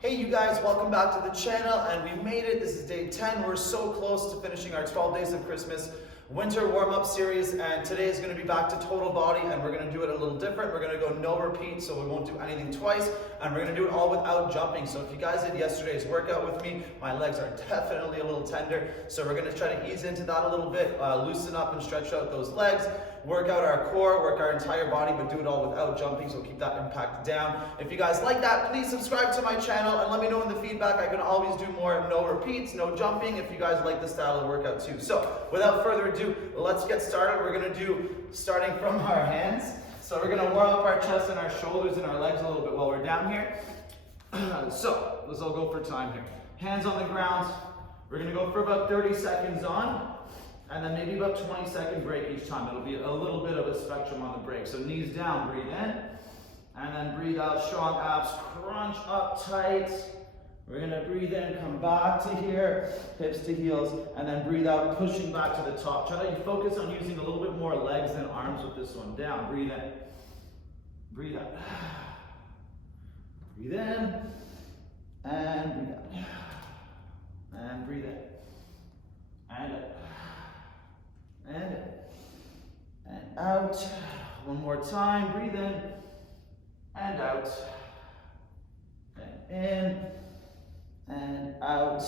Hey you guys, welcome back to the channel, and we made it. This is day 10. We're so close to finishing our 12 days of Christmas winter warm-up series, and today is going to be back to total body, and we're going to do it a little different. We're going to go no repeat, so we won't do anything twice, and we're going to do it all without jumping. So if you guys did yesterday's workout with me, my legs are definitely a little tender, so we're going to try to ease into that a little bit, loosen up and stretch out those legs, work out our core, work our entire body, but do it all without jumping, so keep that impact down. If you guys like that, please subscribe to my channel and let me know in the feedback. I can always do more no repeats, no jumping, if you guys like this style of workout too. So without further ado, let's get started. We're going to do starting from our hands. So we're going to warm up our chest and our shoulders and our legs a little bit while we're down here. So let's all go for time here. Hands on the ground. We're going to go for about 30 seconds on, and then maybe about 20-second break each time. It'll be a little bit of a spectrum on the break. So knees down, breathe in, and then breathe out, strong abs, crunch up tight. We're gonna breathe in, come back to here, hips to heels, and then breathe out, pushing back to the top. Try to focus on using a little bit more legs than arms with this one. Down, breathe in, breathe out. Breathe in, and breathe out. And breathe in, and out. And out. One more time. Breathe in and out. And in and out.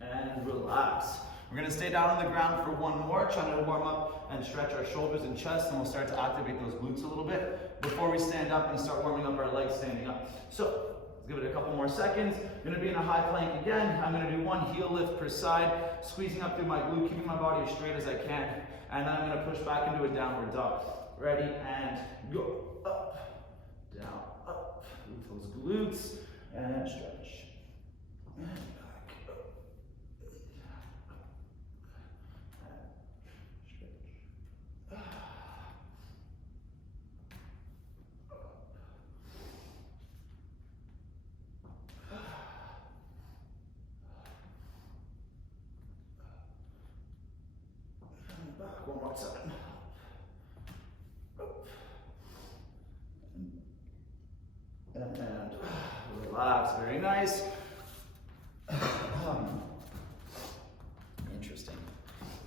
And relax. We're going to stay down on the ground for one more, trying to warm up and stretch our shoulders and chest, and we'll start to activate those glutes a little bit before we stand up and start warming up our legs standing up. So let's give it a couple more seconds. I'm going to be in a high plank again. I'm going to do one heel lift per side, squeezing up through my glute, keeping my body as straight as I can. And then I'm going to push back into a downward dog. Ready, and go. Up, down, up. Move those glutes, and stretch. And back, up. And stretch. Back one more time. And relax, very nice. Interesting.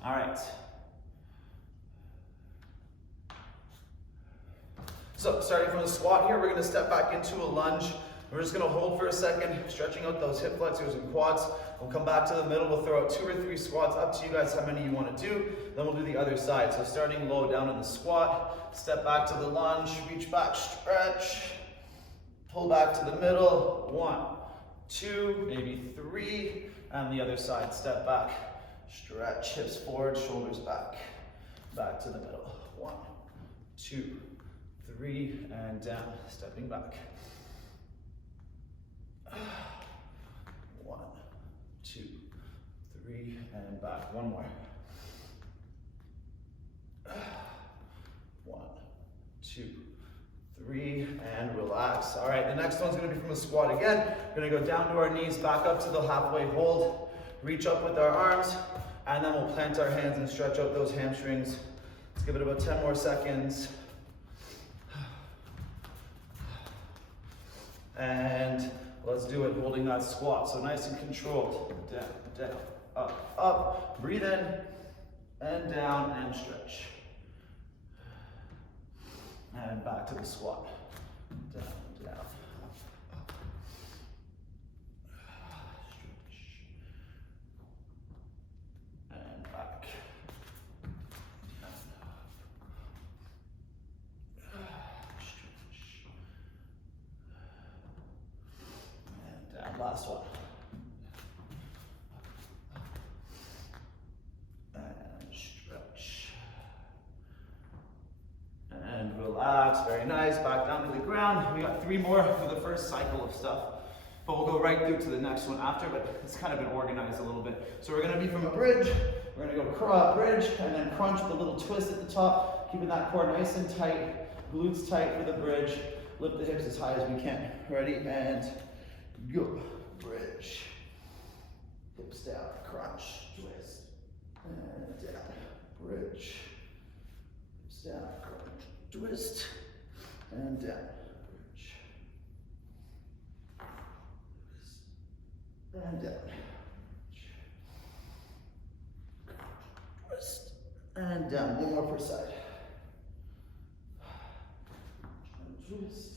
All right. So starting from the squat here, we're going to step back into a lunge. We're just going to hold for a second, stretching out those hip flexors and quads. We'll come back to the middle. We'll throw out 2 or 3 squats, up to you guys how many you want to do. Then we'll do the other side. So starting low down in the squat, step back to the lunge, reach back, stretch, pull back to the middle. 1, 2, maybe 3, and the other side. Step back, stretch, hips forward, shoulders back, back to the middle. 1, 2, 3, and down, stepping back. 1, 2, 3, and back. One more. 1, 2, 3, and relax. All right, the next one's going to be from a squat again. We're going to go down to our knees, back up to the halfway hold, reach up with our arms, and then we'll plant our hands and stretch out those hamstrings. Let's give it about 10 more seconds. And let's do it holding that squat. So nice and controlled. Down, down, up, up. Breathe in and down and stretch. And back to the squat. Down, down, up, up. Stretch. And back. Down, up. Stretch. And down. Last one. And stretch. And relax, very nice. Back down to the ground. We got 3 more for the first cycle of stuff, but we'll go right through to the next one after, but it's kind of been organized a little bit. So we're gonna be from a bridge, we're gonna go bridge, and then crunch with a little twist at the top, keeping that core nice and tight, glutes tight for the bridge, lift the hips as high as we can. Ready, and go, bridge, hips down, crunch, twist, and down, bridge, hips down, crunch, twist, and down, bridge. and down. Twist and down. One more per side. Twist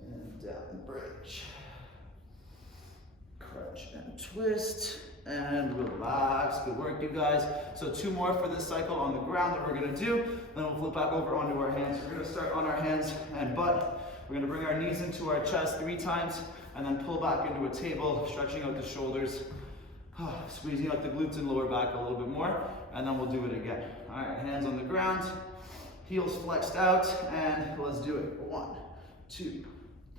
and down. Bridge. Crunch and twist and relax. Good work, you guys. So 2 more for this cycle on the ground that we're gonna do. Then we'll flip back over onto our hands. We're gonna start on our hands and butt. We're gonna bring our knees into our chest 3 times and then pull back into a table, stretching out the shoulders, squeezing out the glutes and lower back a little bit more, and then we'll do it again. All right, hands on the ground, heels flexed out, and let's do it. 1, 2,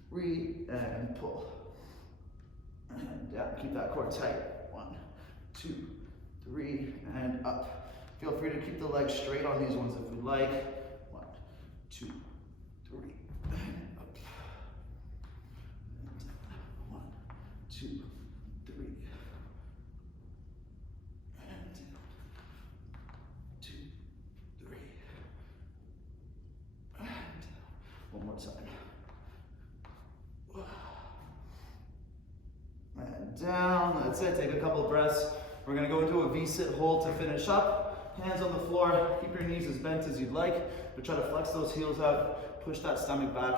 3, and pull. And down, keep that core tight. 1, 2, 3, and up. Feel free to keep the legs straight on these ones if you like. 1, 2, 3, and up. And down. 1, 2, 3. And down. 2, 3. And down. One more time. And down, that's it. Take a couple of breaths. We're gonna go into a V-sit hold to finish up. Hands on the floor, keep your knees as bent as you'd like, but try to flex those heels out, push that stomach back,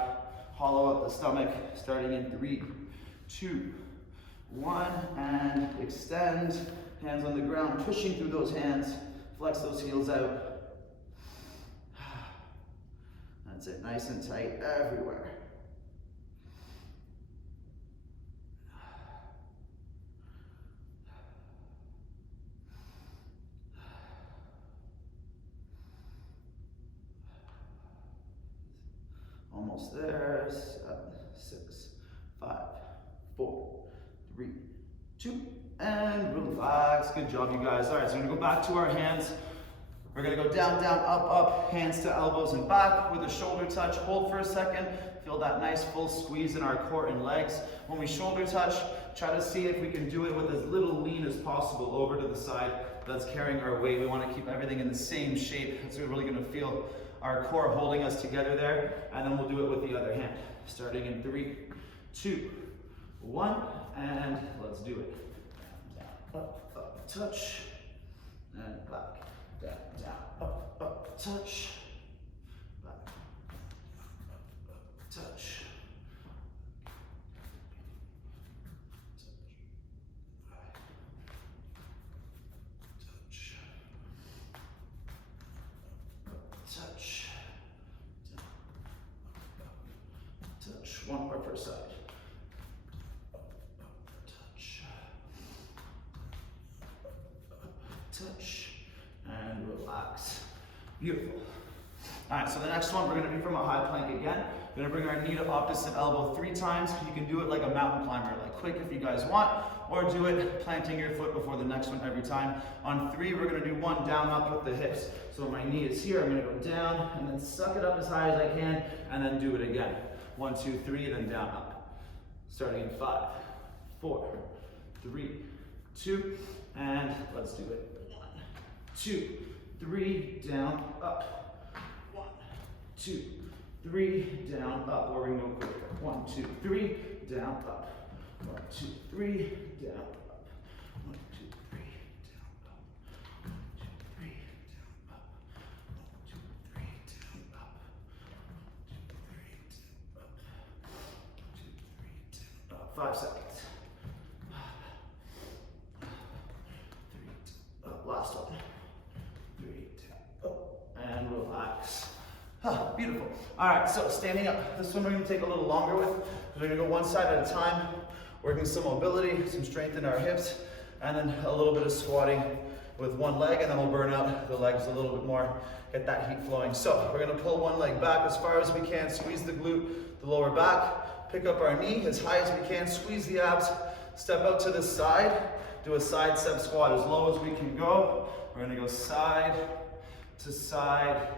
hollow out the stomach, starting in 3, 2, 1, and extend. Hands on the ground, pushing through those hands, flex those heels out. That's it, nice and tight everywhere. Almost there. 7, 6, 5, 4, 3, 2, and relax. Good job, you guys. All right, so we're gonna go back to our hands. We're gonna go down, down, up, up, hands to elbows and back with a shoulder touch. Hold for a second. Feel that nice full squeeze in our core and legs. When we shoulder touch, try to see if we can do it with as little lean as possible over to the side that's carrying our weight. We wanna keep everything in the same shape. So we're really gonna feel our core holding us together there, and then we'll do it with the other hand. Starting in 3, 2, 1, and let's do it. Down, down, up, touch, and back. Down, down, up, touch, back, up, touch. Touch. One more per side. Touch. Touch. And relax. Beautiful. All right, so the next one, we're gonna be from a high plank again. We're gonna bring our knee to opposite elbow 3 times. You can do it like a mountain climber, like quick if you guys want, or do it planting your foot before the next one every time. On 3, we're gonna do 1 down up with the hips. So my knee is here, I'm gonna go down, and then suck it up as high as I can, and then do it again. 1, 2, 3, then down up. Starting in 5, 4, 3, 2, and let's do it. 1, 2, 3, down, up. 1, 2, 3, down, up. Or we're gonna go quicker. 1, 2, 3, down, up. 1, 2, 3, down, up. 1, 2, 3, down, up. 1, 2, 3, down, up. 1, 2, 3, down, up. 1, 2, 3, down, up. 1, 2, 3, down, up. 5 seconds. 3, up. Last one. 3, down, up, and relax. Beautiful. All right, so standing up. This one we're gonna take a little longer with, because we're gonna go one side at a time, working some mobility, some strength in our hips, and then a little bit of squatting with one leg, and then we'll burn out the legs a little bit more, get that heat flowing. So we're gonna pull one leg back as far as we can, squeeze the glute, the lower back, pick up our knee as high as we can, squeeze the abs, step out to the side, do a side step squat as low as we can go. We're gonna go side to side,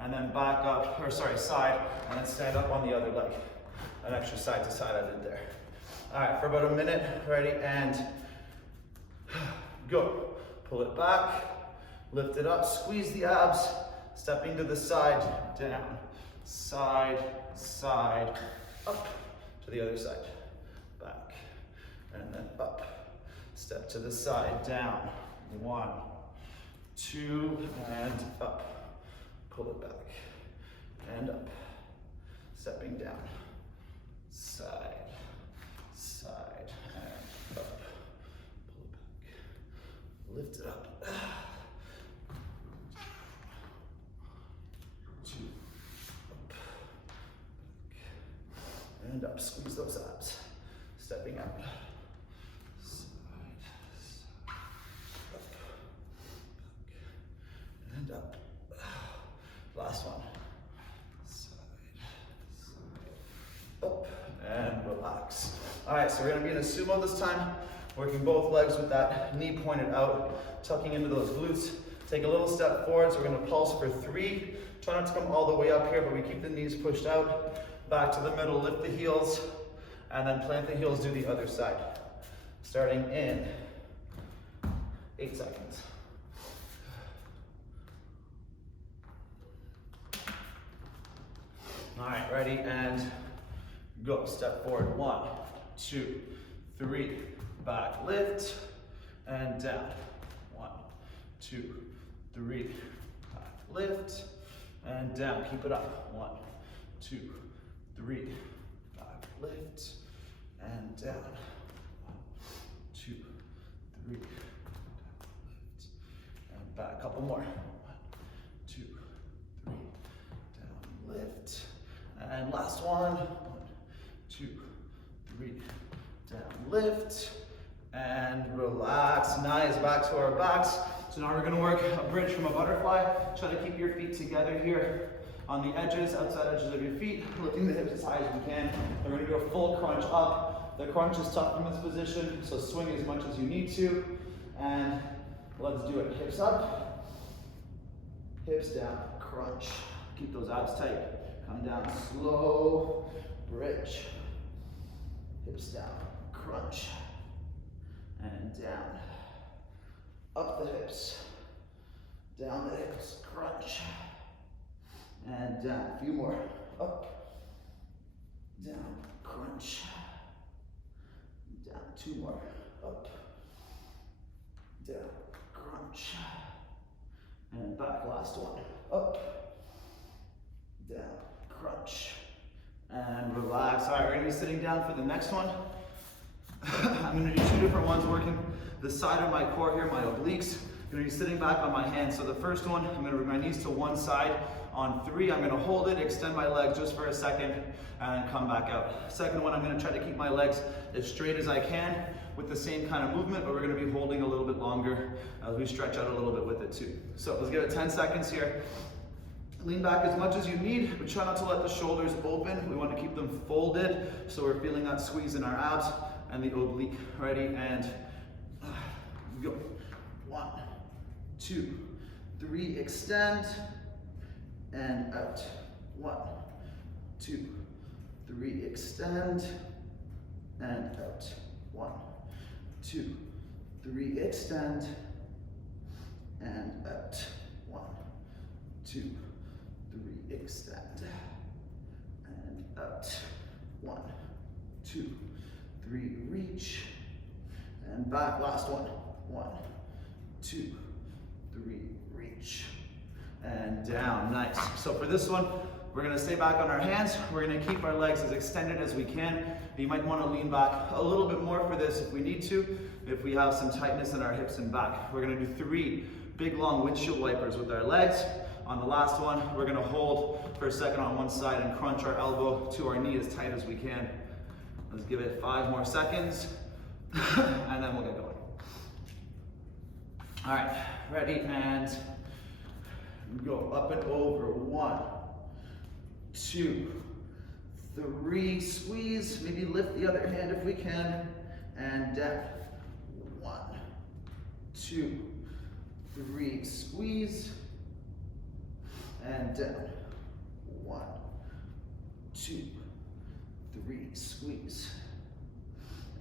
and then back up, or sorry, side, and then stand up on the other leg. An extra side to side I did there. All right, for about a minute, ready, and go. Pull it back, lift it up, squeeze the abs, stepping to the side, down, side, side, up, to the other side, back, and then up, Step to the side, down. 1, 2, and up. Pull it back, and up. Stepping down. Side, side, and up. Pull it back. Lift it up. 2, up, back, and up. Squeeze those abs. Stepping out. Side, side, up, back, and up. Last one. Side, side, up, and relax. All right, so we're gonna be in a sumo this time, working both legs with that knee pointed out, tucking into those glutes. Take a little step forward, so we're gonna pulse for 3. Try not to come all the way up here, but we keep the knees pushed out. Back to the middle, lift the heels, and then plant the heels, do the other side. Starting in 8 seconds. All right, ready, and go. Step forward, 1, 2, 3, back, lift, and down. 1, 2, 3, back, lift, and down. Keep it up. 1, 2, 3, back, lift, and down. 1, 2, 3, back, lift, and back. Couple more. 1, 2, 3, down, lift. And last one. 1, 2, 3, down, lift, and relax. Nice, back to our backs. So now we're gonna work a bridge from a butterfly. Try to keep your feet together here on the edges, outside edges of your feet, lifting the hips as high as we can. We're gonna do a full crunch up. The crunch is tough from this position, so swing as much as you need to. And let's do it. Hips up, hips down, crunch. Keep those abs tight. Come down, slow, bridge. Hips down, crunch, and down. Up the hips, down the hips, crunch, and down. A few more. Up, down, crunch, down. 2 more. Up, down, crunch, and back. Last one. Up, down, crunch, and relax. All right, we're gonna be sitting down for the next one. I'm gonna do 2 different ones, working the side of my core here, my obliques. I'm gonna be sitting back on my hands. So the first one, I'm gonna bring my knees to one side. On 3, I'm gonna hold it, extend my legs just for a second, and then come back out. Second one, I'm gonna try to keep my legs as straight as I can with the same kind of movement, but we're gonna be holding a little bit longer as we stretch out a little bit with it too. So let's give it 10 seconds here. Lean back as much as you need, but try not to let the shoulders open. We want to keep them folded, so we're feeling that squeeze in our abs and the oblique. Ready, and go. 1, 2, 3, extend, and out. 1, 2, 3, extend, and out. 1, 2, 3, extend, and out. 1, 2, 3, extend, and out. 1, 2, 3, reach, and back. Last one. 1, 2, 3, reach, and down. Nice. So for this one, we're gonna stay back on our hands. We're gonna keep our legs as extended as we can. You might wanna lean back a little bit more for this if we need to, if we have some tightness in our hips and back. We're gonna do 3 big long windshield wipers with our legs. On the last one, we're gonna hold for a second on one side and crunch our elbow to our knee as tight as we can. Let's give it 5 more seconds, and then we'll get going. All right, ready, and go up and over. 1, 2, 3, squeeze, maybe lift the other hand if we can, and down. 1, 2, 3, squeeze, and down. 1, 2, 3, squeeze,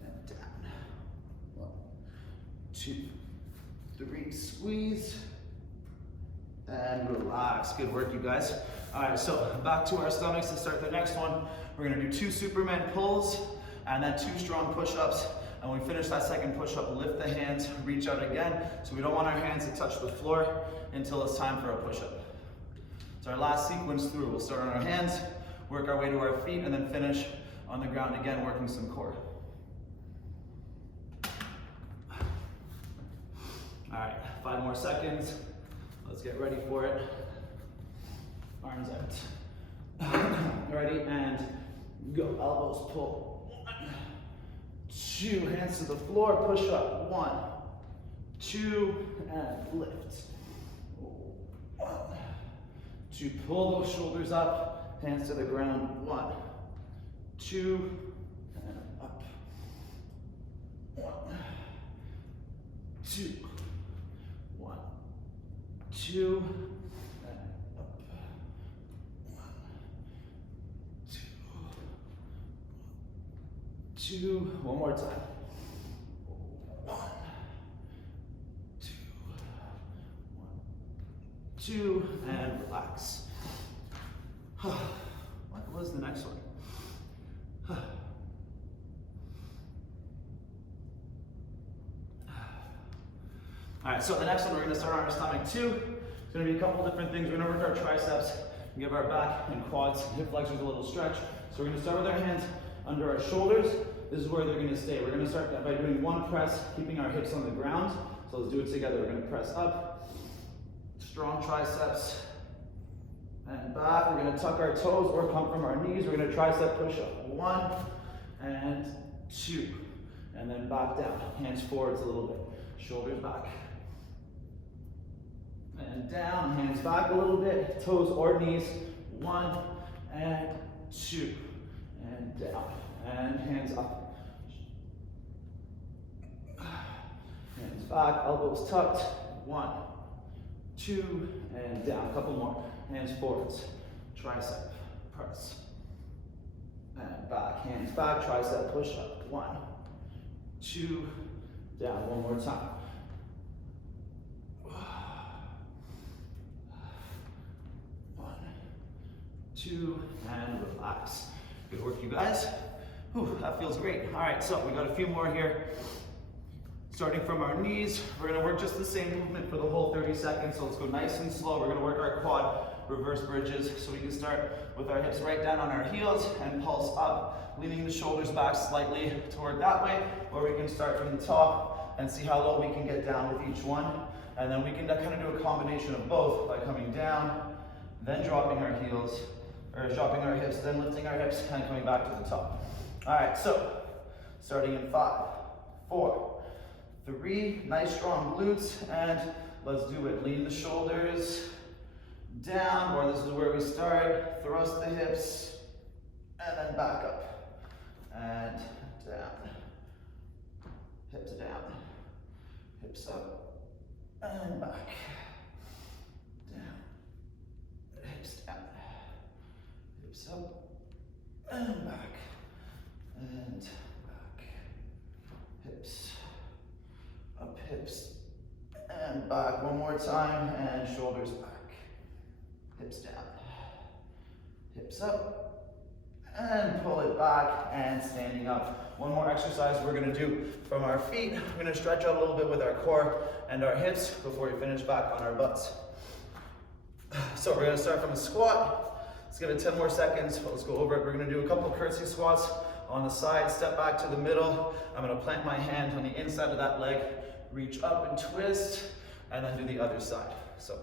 and down. 1, 2, 3, squeeze, and relax. Good work, you guys. All right, so back to our stomachs to start the next one. We're gonna do 2 Superman pulls and then 2 strong push-ups And when we finish that second push-up, lift the hands, reach out again. So we don't want our hands to touch the floor until it's time for a push-up. It's our last sequence through. We'll start on our hands, work our way to our feet, and then finish on the ground again, working some core. All right, 5 more seconds. Let's get ready for it. Arms out. Ready, and go. Elbows pull. 1, 2, hands to the floor, push up. 1, 2, and lift. 1, 2, pull those shoulders up, hands to the ground. 1, 2, and up. 1, 2, 1, 2, and up. 1, 2, 2. One more time. 1, 2, 1, 2, and relax. What was the next one? All right, so the next one we're going to start on our stomach too. It's going to be a couple different things. We're going to work our triceps and give our back and quads, hip flexors a little stretch. So we're going to start with our hands under our shoulders. This is where they're going to stay. We're going to start by doing 1 press, keeping our hips on the ground. So let's do it together. We're going to press up, strong triceps, and back. We're going to tuck our toes or come from our knees. We're going to tricep push up. 1 and 2, and then back down. Hands forwards a little bit, shoulders back. And down, hands back a little bit, toes or knees. 1 and 2, and down, and hands up. Hands back, elbows tucked. 1, 2, and down. A couple more. Hands forwards, tricep, press. And back, hands back, tricep push up. 1, 2, down. One more time. 1, 2, and relax. Good work, you guys. Whew, that feels great. All right, so we got a few more here. Starting from our knees, we're gonna work just the same movement for the whole 30 seconds. So let's go nice and slow. We're gonna work our quad reverse bridges. So we can start with our hips right down on our heels and pulse up, leaning the shoulders back slightly toward that way, or we can start from the top and see how low we can get down with each one. And then we can kind of do a combination of both by coming down, then dropping our heels, or dropping our hips, then lifting our hips and coming back to the top. All right, so starting in 5, 4, 3, nice strong glutes, and let's do it. Lean the shoulders down, or this is where we start. Thrust the hips, and then back up, and down. Hips down, hips up, and back. Down, hips down, hips up, and back, and back. Hips up, hips, and back. One more time, and shoulders back. Hips down, hips up, and pull it back, and standing up. One more exercise we're gonna do from our feet. We're gonna stretch out a little bit with our core and our hips before we finish back on our butts. So we're gonna start from a squat. Let's give it 10 more seconds. Let's go over it. We're gonna do a couple curtsy squats on the side, step back to the middle. I'm gonna plant my hand on the inside of that leg, reach up and twist, and then do the other side. So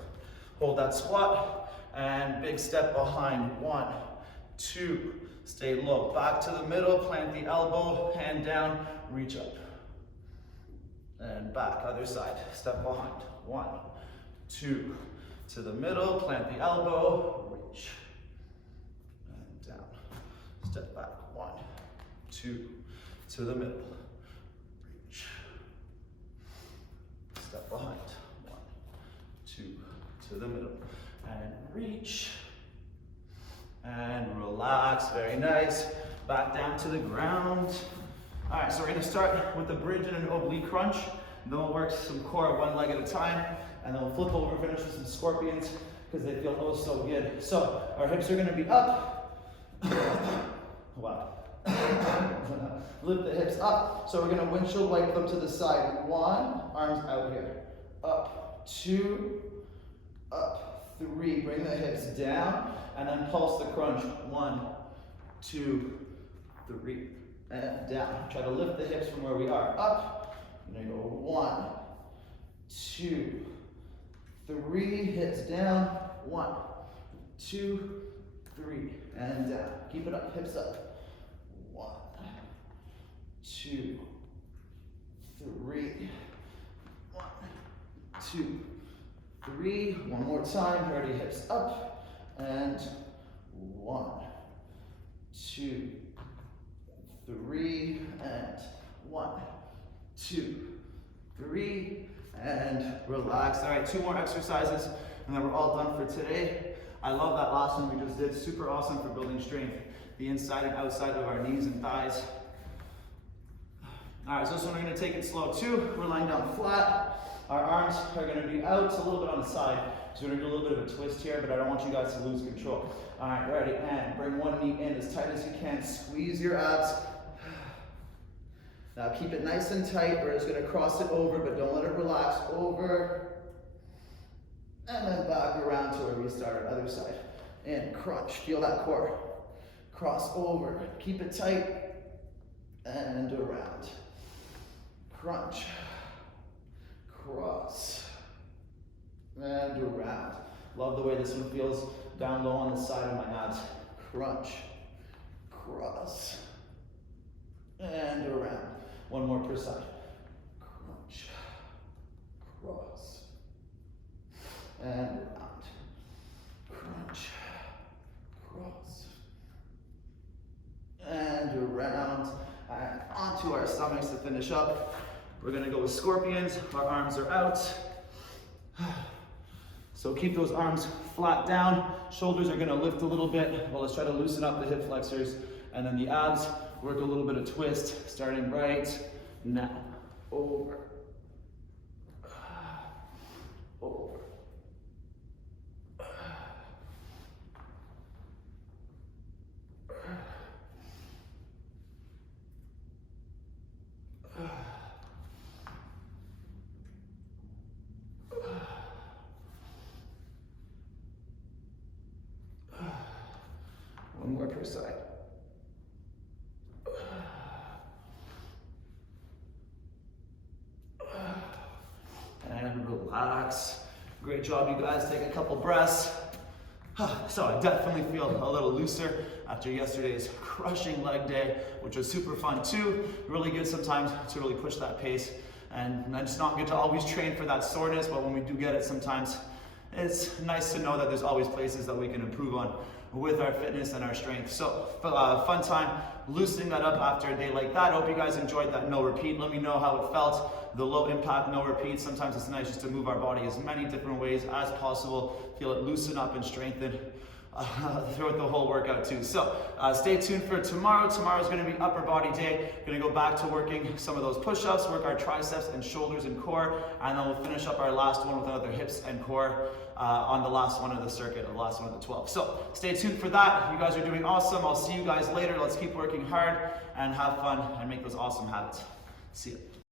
hold that squat, and big step behind. 1, 2, stay low. Back to the middle, plant the elbow, hand down, reach up. And back, other side, step behind. 1, 2, to the middle, plant the elbow, reach. And down, step back. 1, 2, to the middle, reach. Step behind. 1, 2, to the middle, and reach. And relax, very nice. Back down to the ground. All right, so we're gonna start with the bridge and an oblique crunch. Then we'll work some core one leg at a time, and then we'll flip over, finish with some scorpions, because they feel oh so good. So our hips are gonna be up. Wow, Lift the hips up. So we're gonna windshield wipe them to the side. 1, arms out here. Up, 2, up, 3. Bring the hips down, and then pulse the crunch. 1, 2, 3, and down. Try to lift the hips from where we are. Up, and then go 1, 2, 3, hips down. 1, 2, 3, and down. Keep it up, hips up. 1, 2, 3. 1, 2, 3. One more time. Ready, hips up. And 1, 2, 3. And 1, 2, 3. And relax. All right, 2 more exercises, and then we're all done for today. I love that last one we just did. Super awesome for building strength. The inside and outside of our knees and thighs. All right, so this one we're gonna take it slow too. We're lying down flat. Our arms are gonna be out, so a little bit on the side. So we're gonna do a little bit of a twist here, but I don't want you guys to lose control. All right, ready, and bring one knee in as tight as you can. Squeeze your abs. Now keep it nice and tight. We're just gonna cross it over, but don't let it relax. Over, and then back around to where we started, other side. And crunch, feel that core. Cross over, keep it tight, and around. Crunch, cross, and around. Love the way this one feels down low on the side of my abs. Crunch, cross, and around. One more per side. Crunch, cross, and around. Crunch, cross, and around. And onto our stomachs to finish up. We're gonna go with scorpions. Our arms are out. So keep those arms flat down. Shoulders are gonna lift a little bit. Well, let's try to loosen up the hip flexors. And then the abs, work a little bit of twist, starting right now. Over, over. One more per side. And relax. Great job, you guys. Take a couple breaths. So I definitely feel a little looser after yesterday's crushing leg day, which was super fun too. Really good sometimes to really push that pace. And it's not good to always train for that soreness, but when we do get it sometimes, it's nice to know that there's always places that we can improve on with our fitness and our strength. So fun time loosening that up after a day like that. I hope you guys enjoyed that no repeat. Let me know how it felt. The low impact no repeat. Sometimes it's nice just to move our body as many different ways as possible. Feel it loosen up and strengthen throughout the whole workout too. So stay tuned for tomorrow. Tomorrow's gonna be upper body day. Gonna go back to working some of those push-ups, work our triceps and shoulders and core, and then we'll finish up our last one with another hips and core on the last one of the circuit, the last one of the 12. So stay tuned for that. You guys are doing awesome. I'll see you guys later. Let's keep working hard and have fun and make those awesome habits. See you.